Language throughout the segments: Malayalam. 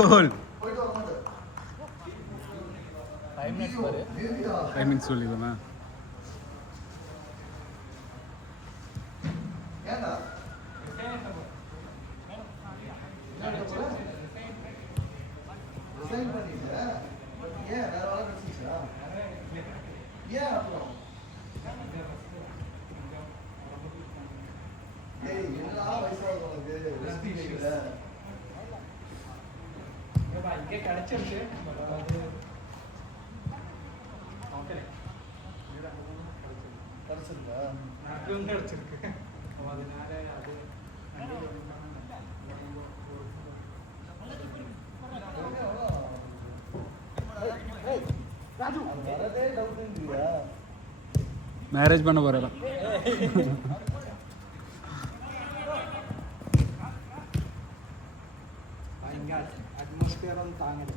Goal. 5 minutes bare. 5 minutes only, na. Marriage பண்ண போறடா. Atmosphere on താങ്ങല്.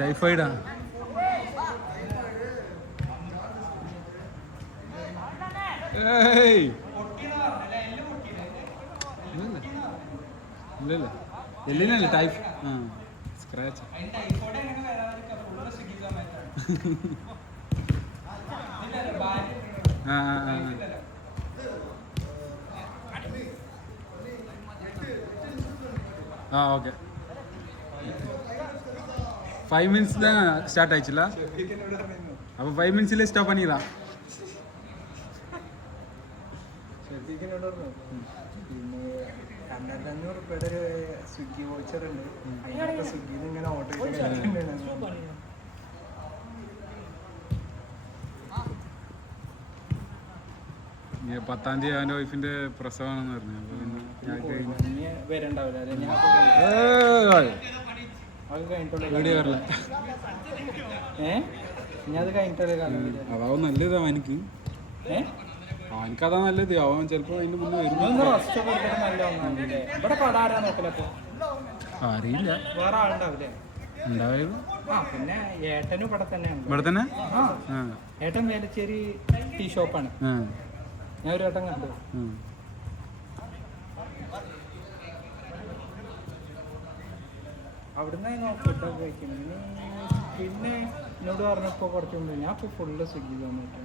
ടൈഫോയിഡാ? ഇല്ല എല്ലിനല്ലേ ടൈഫ്? ആ സ്ക്രാച്ച്. ആ ഓക്കെ. 5 minutes தான் ஸ்டார்ட் ஆயிடுச்சுல? அப்போ 5 minutes ஸ்டாப் பண்ணிடலாம். പിന്നെ 2,500 രൂപയുടെ ഒരു സ്വിഗ്ഗി വോച്ചർ ഉണ്ട്. അതിനൊക്കെ സ്വിഗ്ഗിയിൽ ഇങ്ങനെ ഓർഡർ ചെയ്തിട്ടുണ്ടായിരുന്നു. 10-ാം തീയതി അവൻ്റെ വൈഫിന്റെ പ്രസവമാണെന്ന് പറഞ്ഞു. അതാവും നല്ലത് അവനക്ക്. അവനക്കതാ നല്ലത്. അവൻ ചിലപ്പോ അതിന്റെ മുന്നേ വരുന്നു. അറിയില്ല, വേറെ ആളുണ്ടാവില്ലേ? ഉണ്ടായിരുന്നു. പിന്നെ ഏട്ടനും ഇവിടെ തന്നെയാണ്. ഇവിടെ തന്നെ? ഏട്ടൻ വേലച്ചേരി ടീ ഷോപ്പാണ്. ഞാൻ ഒരു ഏട്ടൻ കണ്ടു. അവിടുന്ന് ഫുഡൊക്കെ കഴിക്കും. പിന്നെ എന്നോട് പറഞ്ഞപ്പോ കുറച്ച് മുമ്പ് ഞാൻ ഇപ്പൊ ഫുള്ള് സ്വിഗ്ഗി തന്നിട്ട്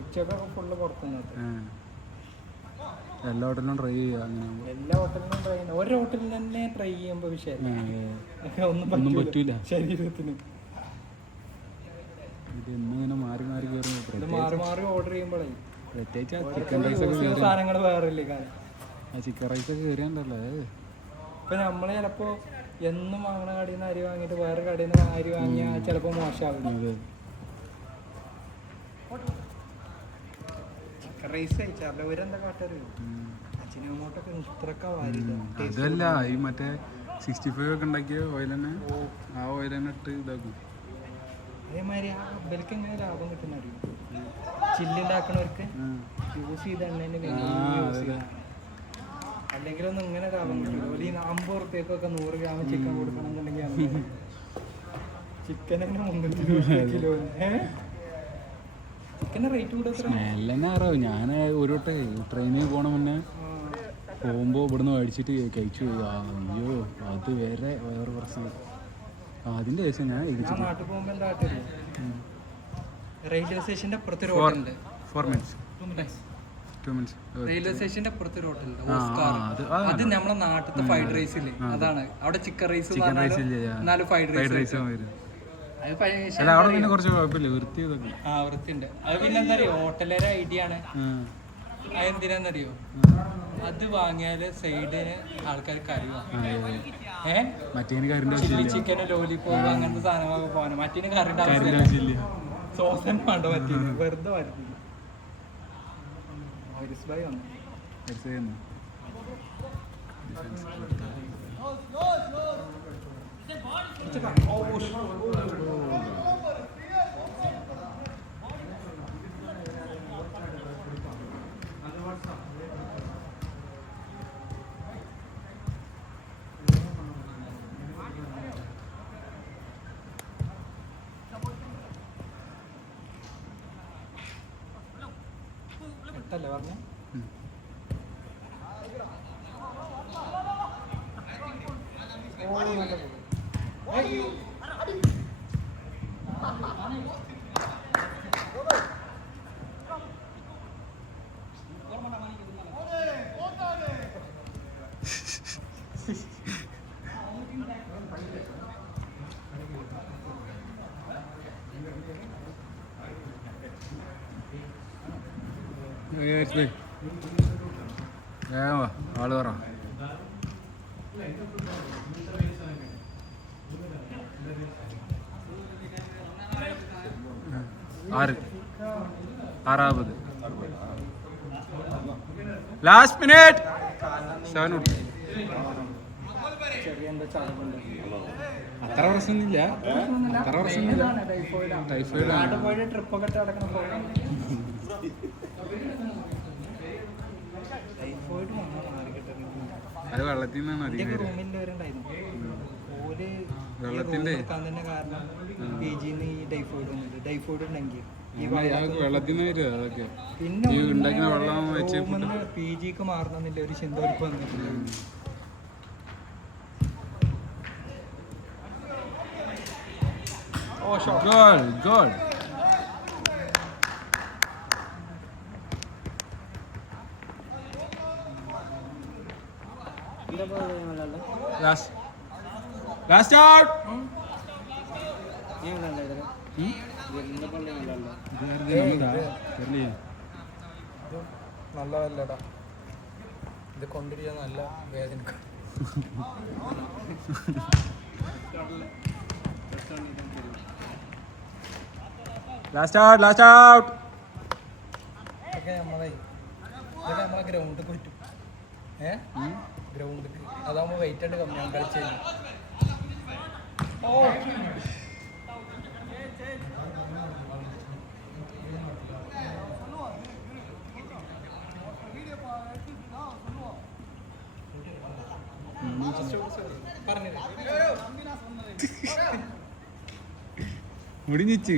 ഉച്ചക്കൊക്കെ ഫുള്ള് പുറത്തുനിന്ന്. എല്ലാ ഹോട്ടലിലും ട്രൈ ചെയ്യുക. എല്ലാ ഹോട്ടലിലും ട്രൈ ചെയ്യുന്ന ഒരു ഹോട്ടലിൽ തന്നെ ട്രൈ ചെയ്യുമ്പോ വിഷയം ഒന്നും പറ്റൂല ശരീരത്തിന്. ഇങ്ങനെ മാറി മാറി മാറി ഓർഡർ ചെയ്യുമ്പോഴേ പ്രത്യേകിച്ച് ചിക്കൻ റൈസ് ഒക്കെ സാധനങ്ങൾ വേറില്ലേ കാര്യം. ചിക്കൻ റൈസ് ഒക്കെ കയറിയാണ്ടല്ലോ. ഇപ്പൊ നമ്മള് ചിലപ്പോ എന്നും വാങ്ങണ കടയിൽ നിന്ന് അരി വാങ്ങിയിട്ട് വേറെ കടയിൽ നിന്ന് അരി വാങ്ങിയാൽ ചിലപ്പോ മോശമാവില്ല. Chicken rice കഴിച്ചാറില്ല. ഒരെന്താ കാട്ടറിയോ അച്ഛനോട്ടൊക്കെ ഇത്രക്ക വാരില്ല. അതല്ല, ഈ മറ്റേ 65 ഒക്കെ ഉണ്ടാക്കിയ ഓയിൽ തന്നെ, ആ ഓയിൽ തന്നെ ഇട്ട് ഇതാക്കും. അതേമാതിരി ആ ഇവർക്ക് എങ്ങനെ ലാഭം കിട്ടുന്ന അറിയും. ചില്ലുണ്ടാക്കണവർക്ക് യൂസ് ചെയ്ത എണ്ണേനെ യൂസ് ചെയ്യാം. അല്ലെങ്കിൽ ഒന്നും ഇങ്ങനെ ലാഭം കിട്ടില്ല. ഒരു 50 ഉറുപ്പ്യക്കൊക്കെ 100 ഗ്രാം ചിക്കൻ കൊടുക്കണം എന്നുണ്ടെങ്കിൽ ചിക്കൻ തന്നെ 300 കിലോ. ചിക്കൻ്റെ റേറ്റ് കൂടെ എല്ലാം അറിയാം. ഞാൻ ഒരു വട്ടം ട്രെയിനിൽ പോണ മുന്നേ പോകുമ്പോൾ ഇവിടുന്ന് മേടിച്ചിട്ട് കഴിച്ചു. അയ്യോ, അത് വേറെ പ്രശ്നം. അതിൻ്റെ ശേഷം ഞാൻ നാട്ടിൽ പോകുമ്പോൾ എന്താ റെയിൽവേ സ്റ്റേഷൻ്റെ അപ്പുറത്തൊരു ഹോട്ടലുണ്ട്. 4 minutes. റെയിൽവേ സ്റ്റേഷന്റെ അപ്പുറത്തൊരു ഹോട്ടലുണ്ട്, അത് നമ്മളെ നാട്ടിലത്തെ ഫ്രൈഡ് റൈസ് ഇല്ലേ, അതാണ്. അവിടെ ചിക്കൻ റൈസ് എന്നാലും ഫ്രൈഡ് റൈസ്. വൃത്തിയുണ്ട്. അത് പിന്നെ എന്താ അറിയോ, ഹോട്ടലിലെ ഐഡിയ ആണ്. അതെന്തിനാന്നറിയോ, അത് വാങ്ങിയാല് സൈഡിന് ആൾക്കാർ കറിവാ. ചിക്കന് ലോലിപോപ്പ് അങ്ങനത്തെ സാധനങ്ങളൊക്കെ പോകാൻ. മറ്റേന് കറിന്റെ ആവശ്യമില്ല. സോസൻ വേണ്ട. മറ്റേ വെറുതെ വരുത്തില്ല. കട്ടല്ലേ പറഞ്ഞ ആള് പറ ആറാമത് ലാസ്റ്റ് മിനിറ്റ് 7 ചെറിയ എന്താ ചടങ്ങുണ്ട് അത്ര പ്രശ്നമൊന്നുമില്ല അത്ര പ്രശ്നമൊന്നുമില്ല ടൈഫോയിഡ് നാട്ടിൽ പോയിട്ട് ട്രിപ്പൊക്കെ ഇട്ട് നടക്കണം ടൈഫോയിഡ് അത് വെള്ളത്തിൽ നിന്നാണ് അധികം റൂമിൻ്റെ വരെണ്ടായിരുന്നു ഓര് വെള്ളത്തിന്റെ തന്നെ കാരണം പി ജിന്ന് ഈ ടൈഫോയിഡ് വന്നിട്ട് ടൈഫോയിഡ് ഉണ്ടെങ്കിൽ വെള്ളത്തിൽ നിന്ന് വരും അതൊക്കെ പിന്നെ ഈ ഉണ്ടാക്കുന്ന വെള്ളം വെച്ച് പി ജിക്ക് മാറണമെന്നില്ല ഒരു ചിന്ത അവർക്ക് വന്നിട്ടില്ല goal goal last last out നല്ലതല്ലടാ ഇത് കൊണ്ടിരിക്കാൻ നല്ല വേദന ലാസ്റ്റ് ഔട്ട് ലാസ്റ്റ് ഔട്ട് ഇതൊക്കെ നമ്മളെ ഗ്രൗണ്ടിൽ പറ്റും ഗ്രൗണ്ടിൽ അതാകുമ്പോൾ വെയിറ്റ് ആയിട്ട് കമ്മിയാണ് കളിച്ച് കഴിഞ്ഞാൽ മുടിഞ്ഞിച്ച്